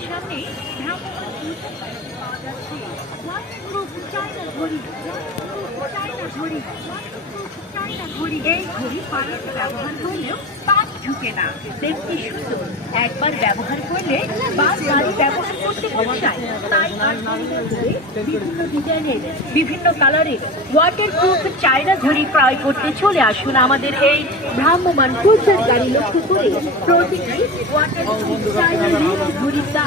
সামনে চায়না ঘড়ি চায়না ঘড়ি চায়না ঘড়ি। এই ঘড়ি পানিতে ব্যবহার করলেও ঢুকে না। দেখতে সুন্দর একবার ব্যবহার করলে বারবারই ব্যবহার করতে মন তাই বিভিন্ন ডিজাইনের, বিভিন্ন কালারের ওয়াটারপ্রুফ চায়না ঘড়ি ক্রয় করতে চলে আসুন আমাদের এই ভ্রাম্যমান ফুলচার গাড়ি লক্ষ্য করে। প্রতিটি ওয়াটারপ্রুফ চায়না রেড ঘড়ির দাম